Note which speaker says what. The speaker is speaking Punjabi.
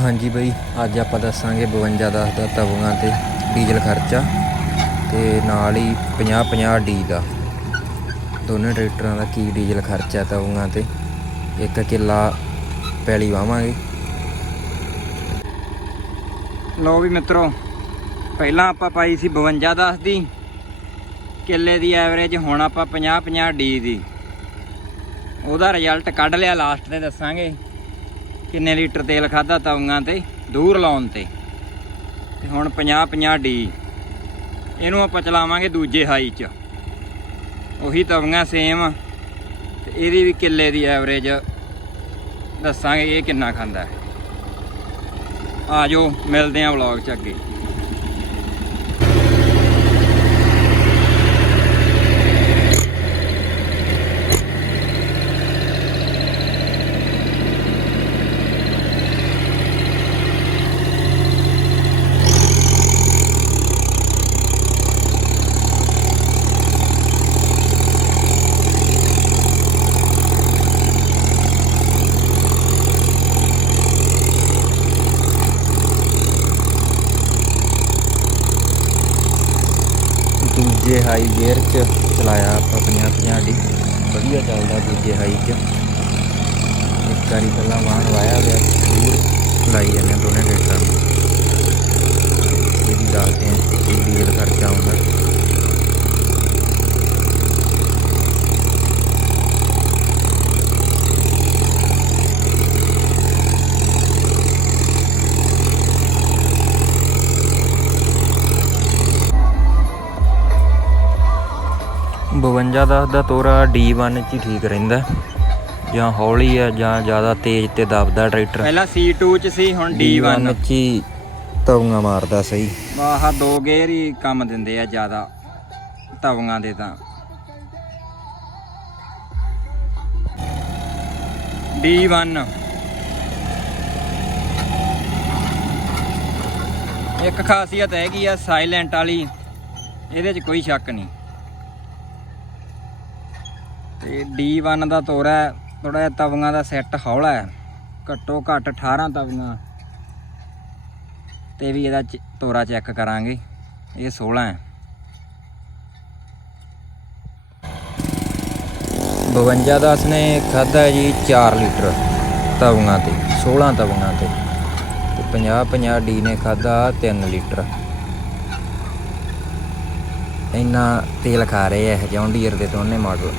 Speaker 1: ਹਾਂਜੀ ਬਈ, ਅੱਜ ਆਪਾਂ ਦੱਸਾਂਗੇ 52 ਦਸ ਦਾ ਤਵੀਆਂ ਤੇ ਡੀਜ਼ਲ ਖਰਚਾ ਤੇ ਨਾਲ ਹੀ 50 50 ਡੀ ਦਾ ਦੋਨੇ ਟਰੈਕਟਰਾਂ ਦਾ ਕੀ ਡੀਜ਼ਲ ਖਰਚਾ ਤਵੀਆਂ ਤੇ? ਇੱਕ ਕਿੱਲਾ ਪੈਲੀ ਵਾਵਾਂਗੇ।
Speaker 2: ਲਓ ਵੀ ਮਿੱਤਰੋ, ਪਹਿਲਾਂ ਆਪਾਂ ਪਾਈ ਸੀ 52 10 ਦੀ। ਕਿੱਲੇ ਦੀ ਐਵਰੇਜ ਹੁਣ ਆਪਾਂ 50 50 ਡੀ ਦੀ। ਉਹਦਾ ਰਿਜ਼ਲਟ ਕੱਢ ਲਿਆ ਲਾਸਟ ਤੇ ਦੱਸਾਂਗੇ। ਕਿੰਨੇ ਲੀਟਰ ਤੇਲ ਖਾਦਾ ਤਵੀਆਂ ਤੇ? ਦੂਰ ਲਾਉਣ ਤੇ। ਤੇ ਹੁਣ 50 50 ਡੀ। ਇਹਨੂੰ ਆਪਾਂ ਚਲਾਵਾਂਗੇ ਦੂਜੇ ਹਾਈ 'ਚ। ਉਹੀ ਤਵੀਆਂ ਸੇਮ ਤੇ ਇਹਦੀ ਵੀ ਕਿੱਲੇ ਦੀ ਐਵਰੇਜ ਦੱਸਾਂਗੇ ਇਹ ਕਿੰਨਾ ਖਾਂਦਾ ਹੈ। ਆ ਜਾਓ, ਮਿਲਦੇ ਆਂ ਵਲੌਗ 'ਚ ਅੱਗੇ।
Speaker 1: ਦੂਜੇ ਹਾਈ ਗੇਅਰ 'ਚ ਚਲਾਇਆ ਆਪਾਂ 50 50 ਡੀ ਵਧੀਆ ਚੱਲਦਾ ਦੂਜੇ ਹਾਈ 'ਚ। ਇੱਕ ਵਾਰੀ ਪਹਿਲਾਂ ਵਾਹਣ ਵਾਇਆ ਗਿਆ, ਦੂਰ ਚਲਾਈ ਜਾਂਦੇ ਦੋਨੇ ਟਰੈਕਟਰਾਂ ਨੂੰ। 52 ਦਾ ਦਾ ਤੋਰਾ D1 ਚ ਹੀ ਠੀਕ ਰਹਿੰਦਾ। ਜਾਂ ਹੌਲੀ ਆ ਜਾਂ ਜ਼ਿਆਦਾ ਤੇਜ਼ ਤੇ ਦਬਦਾ ਟਰੈਕਟਰ।
Speaker 2: ਪਹਿਲਾਂ C2 ਚ ਸੀ ਹੁਣ D1
Speaker 1: ਚ ਹੀ ਤਵੀਆਂ ਮਾਰਦਾ ਸਹੀ।
Speaker 2: ਆਹ ਦੋ ਗੇਅਰ ਹੀ ਕੰਮ ਦਿੰਦੇ ਆ ਜ਼ਿਆਦਾ ਤਵੀਆਂ ਦੇ ਤਾਂ। D1 ਇੱਕ ਖਾਸੀਅਤ ਹੈਗੀ ਆ ਸਾਇਲੈਂਟ ਵਾਲੀ। ਇਹਦੇ 'ਚ ਕੋਈ ਸ਼ੱਕ ਨਹੀਂ। ਤੇ D1 ਦਾ ਤੋਰਾ ਥੋੜਾ ਜਿਹਾ ਤਵੀਆਂ ਦਾ ਸੈੱਟ ਹੌਲਾ ਹੈ। ਘੱਟੋ ਘੱਟ 18 ਤਵੀਆਂ। ਤੇ ਵੀ ਇਹਦਾ ਚ- ਤੋਰਾ ਚੈੱਕ ਕਰਾਂਗੇ। ਇਹ 16 ਹੈ।
Speaker 1: 52 ਦਸ ਨੇ ਖਾਦਾ ਜੀ 4 ਲੀਟਰ ਤਵੀਆਂ ਤੇ 16 ਤਵੀਆਂ ਤੇ। ਤੇ 50 50 ਡੀ ਨੇ ਖਾਦਾ 3 ਲੀਟਰ। ਇੰਨਾ ਤੇਲ ਖਾ ਰਹੇ ਆ ਜੌਨ ਡੀਅਰ ਦੇ ਦੋਨੇ ਮਾਡਲ